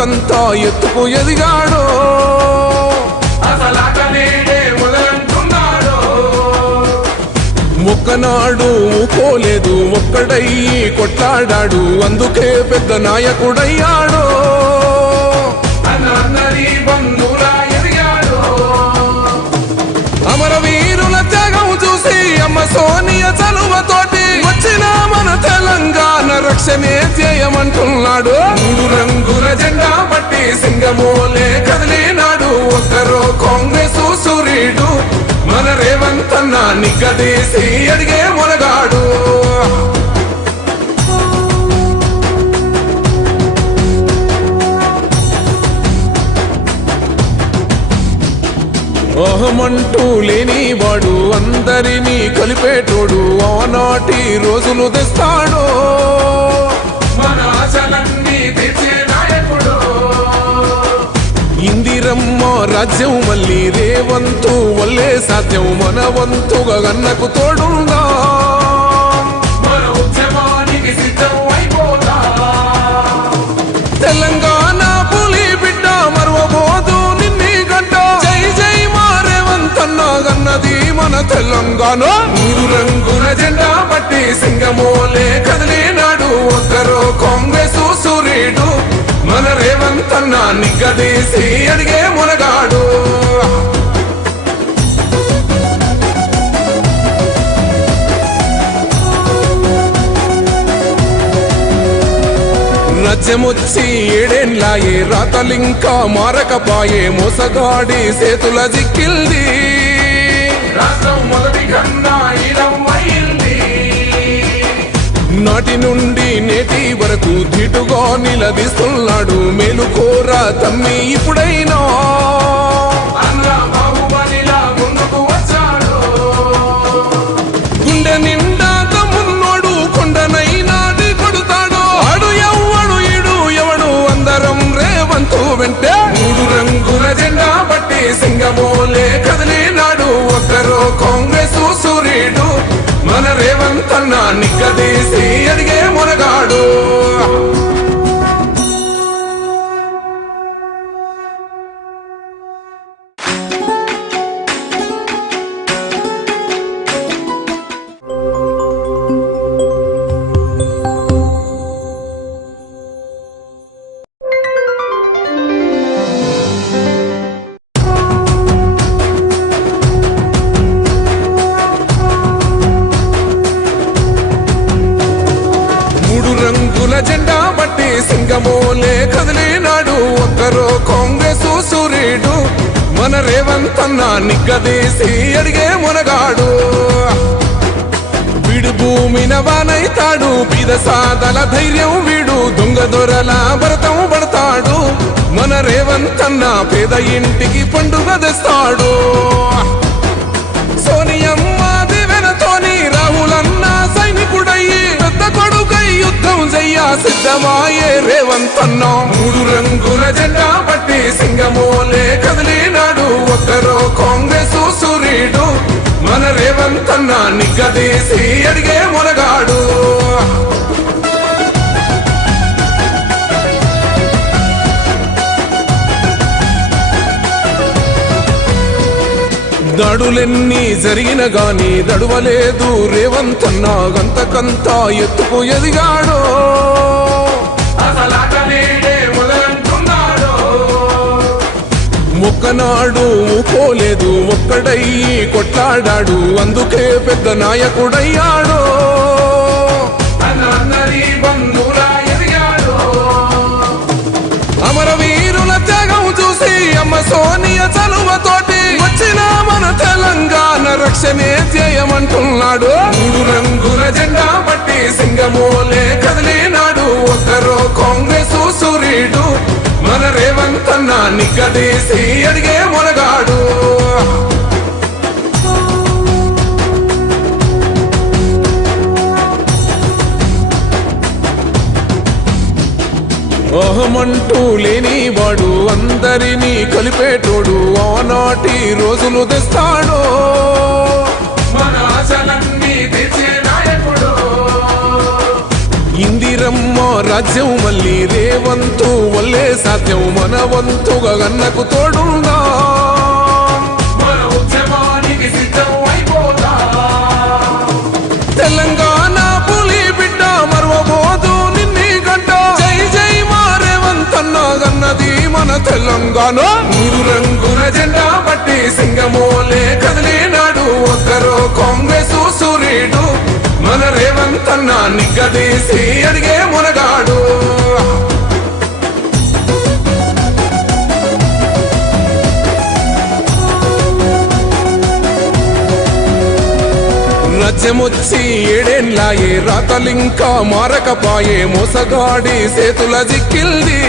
అంతకంతా ఎత్తుకు ఎదిగాడో ఒక్కనాడు ఊకోలేదు, ఒక్కడయ్యి కొట్లాడాడు, అందుకే పెద్ద నాయకుడయ్యాడో. అమరవీరుల త్యాగం చూసి అమ్మ సోనియ చలువతోటి వచ్చిన మన తెలంగాణ రక్షణే చేయమంటున్నాడు. 3 రంగుల జెండా పట్టి సింగమోలే కదిలినాడు. ఒక్కరో కాంగ్రెసు సూర్యుడు మన రేవంత్ అన్న నిగ్గదీసి అడిగే మొనగాడు. అహమంటూ లేనివాడు, అందరినీ కలిపేటోడు, ఆనాటి రోజులు తెస్తాడు. మన ఆశలన్నీ తీర్చే నాయకుడు. ఇందిరమ్మ రాజ్యం మళ్ళీ రేవంతు వల్లే సాధ్యం. మన వంతుగా గన్నకు తోడుందా, మన ఉద్యమానికి సిద్ధం అయిపోదా. తెలంగాణ పులి బిడ్డ మరవబోదు నిన్ని గడ్డ. జై జై మా రేవంత్ అన్న గన్నది మన తెలంగాణ. 3 రంగుల జెండా పట్టి సింగమోలే కదిలినాడు. ఒక్కరో కాంగ్రెసు సూర్యుడు మన రేవంత్ అన్న నిగ్గదీసి అడిగే మునగాడు. రాజ్యమొచ్చి 7 ఏళ్లాయే, రాతలింకా మారకపాయే, మోసగాడి చేతుల జిక్కిల్ది. రాష్ట్రం మొదటి కన్నా ఈడమైంది. నాటి నుండి నేటి వరకు ధీటుగా నిలదీస్తున్నాడు. మేలుకోరా తమ్మి ఇప్పుడైనా, ముందుకు వచ్చాడు. గుండె నిండా తమ్మున్నోడు కొండనైనా కొడుతాడు. ఆడు ఎవ్వడు ఈడు ఎవడు అందరం రేవంతు వెంటే. 3 రంగుల జెండా పట్టి సింగమోలే కదిలినాడు. ఒక్కరో కాంగ్రెసు సూర్యుడు మన రేవంత్ అన్న నిగ్గదీసి అడిగే మునగాడు. జెండా బట్టి సింగమోలే కదిలినాడు. ఒక్కరో కాంగ్రెసు సూర్యుడు మన రేవంత్ అన్న నిగ్గదీసి అడిగే మునగాడు. వీడు భూమిన వానైతాడు, బీద సాదల ధైర్యం వీడు, దొంగ దొరల భరతం పడతాడు. మన రేవంత్ అన్న పేద ఇంటికి పండుగ తెస్తాడు. సోనియమ్మ దివెనతోని రాహులన్న సైనికుడయ్యి పెద్ద కొడుకై యుద్ధం చెయ్య సిద్ధమాయే రేవంత్ అన్న. 3 రంగుల జెండా పట్టి సింగమోలే కదిలినాడు. ఒక్కరో కాంగ్రెసు సూర్యుడు మన రేవంత్ అన్న నిగ్గదీసి అడిగే మునగాడు. దాడులెన్ని జరిగిన గాని దడువలేదు రేవంత్ అన్న, గంతకంతా ఎత్తుకు ఎదిగాడో. ఒక్కనాడు ఊకోలేదు, ఒక్కడయ్యి కొట్లాడాడు, అందుకే పెద్ద నాయకుడయ్యాడో. అమరవీరుల త్యాగం చూసి అమ్మ సోనియ చలువతోటి వచ్చిన మన తెలంగాణ రక్షణే చేయమంటున్నాడు. 3 రంగుల జెండా పట్టి సింగమోలే కదిలినాడు. ఒక్కరో కాంగ్రెసు సూర్యుడు మన రేవంత్ అన్న నిగ్గదీసి అడిగే మునగాడు. అహమంటూ లేనివాడు, అందరినీ కలిపేటోడు, ఆనాటి రోజులు తెస్తాడు. మన ఆశలన్నీ తీర్చే నాయకుడు. ఇందిరమ్మ రాజ్యం మళ్ళీ రేవంతు వల్లే సాధ్యం. వంతుగా గన్నకు తోడుందా మన ఉద్యమానికి సిద్ధం అయిపోదా తెలంగాణ పులి బిడ్డ మరవబోదు నిన్ని గడ్డ జై జై మా రేవంత్ అన్న గన్నది మన తెలంగాణ మూడు రంగుల జెండా పట్టి సింగమోలే కదిలినాడు ఒక్కరో కాంగ్రెస్ సూర్యుడు మన రేవంత్ అన్న నిగ్గదీసి అడిగే మునగాడు రాజ్యమొచ్చి ఏడేండ్లాయే రాతలింకా మారకపాయే మోసగాడి సేతుల జిక్కిల్ది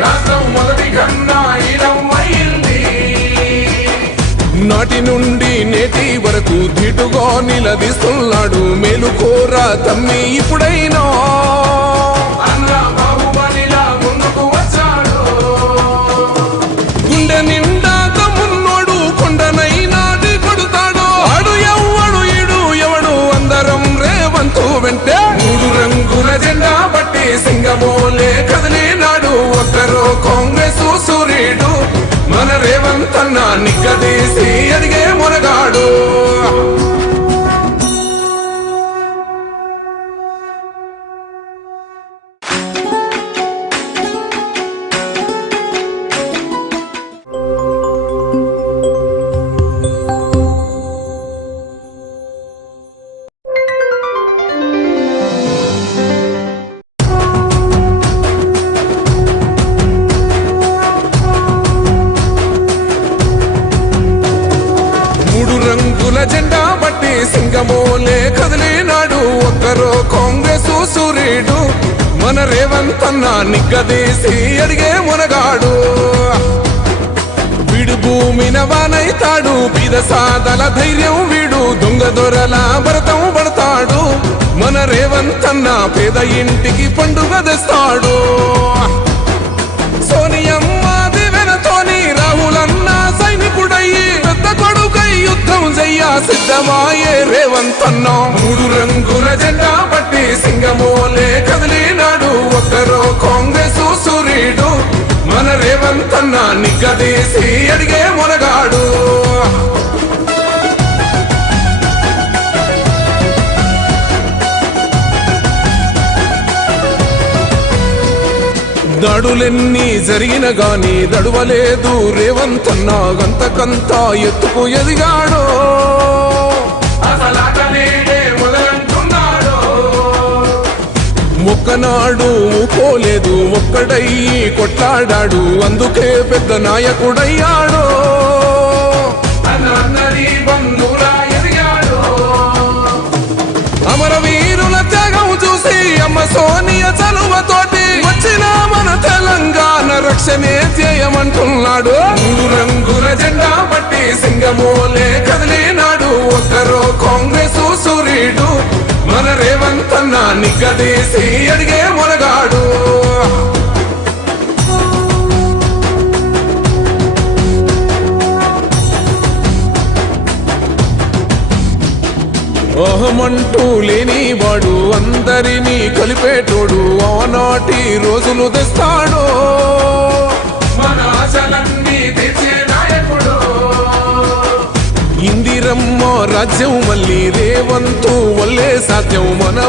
రాష్ట్రం మొదటి కన్నా ఈలమైంది నాటి నుండి నేటి వరకు ధీటుగా నిలదీస్తున్నాడు మేలుకోరా తమ్మి ఇప్పుడైనా అన్న బాహుబలిలా ముందుకు వచ్చాడు గుండె నిండా తమ్మున్నోడు కొండనైనా కొడుతాడు ఆడు ఎవ్వడు ఈడు ఎవడు అందరం రేవంతు వెంటే మూడు రంగుల జెండా పట్టి సింగమోలే కదిలినాడు ఒక్కరో కాంగ్రెస్ సూర్యుడు మన రేవంత్ అన్న నిగ్గదీసి అడిగే మునగాడు జెండా బట్టి సింగమోలే కదిలినాడు ఒక్కరో కాంగ్రెస్ సూర్యుడు మన రేవంత్ అన్న నిగ్గదీసి అడిగే మునగాడు వీడు భూమిన వానైతాడు బీద సాదల ధైర్యం వీడు దొంగ దొరల భరతం పడతాడు మన రేవంత్ అన్న పేద ఇంటికి పండుగ తెస్తాడు సోనియమ్మ దివెనతోని రాహులన్న సైనికుడయ్యి పెద్ద కొడుకై యుద్ధం చెయ్య సిద్ధమాయే రేవంత్ అన్న మూడు రంగుల జెండా పట్టి సింగమోలే కదిలినాడు ఒక్కరో కాంగ్రెస్ సూర్యుడు మన రేవంత్ అన్న నిగ్గదీసి అడిగే మునగాడు దాడులెన్ని జరిగిన గాని దడువలేదు రేవంత్ అన్న గంతకంతా ఎత్తుకు ఎదిగాడో ఒక్కనాడు పోలేదు ఒక్కడయ్యి కొట్లాడాడు అందుకే పెద్ద నాయకుడయ్యాడో అమరవీరుల త్యాగం చూసి అమ్మ సోనియ చలువతోటి వచ్చిన మన తెలంగాణ రక్షణే చేయమంటున్నాడు మూడు రంగుల జెండా పట్టి సింగమోలే కదిలినాడు ఒక్కరో కాంగ్రెస్ సూర్యుడు మన రేవంత్ అన్న నిగ్గదీసి అడిగే మునగాడు అహమంటూ లేనివాడు అందరినీ కలిపేటోడు ఆనాటి రోజులు తెస్తాడు మన ఆశలన్నీ తెచ్చే నాయకుడు ఇందిరమ్మ రాజ్యం మళ్ళీ రేవంతు వల్లే సాధ్యం మన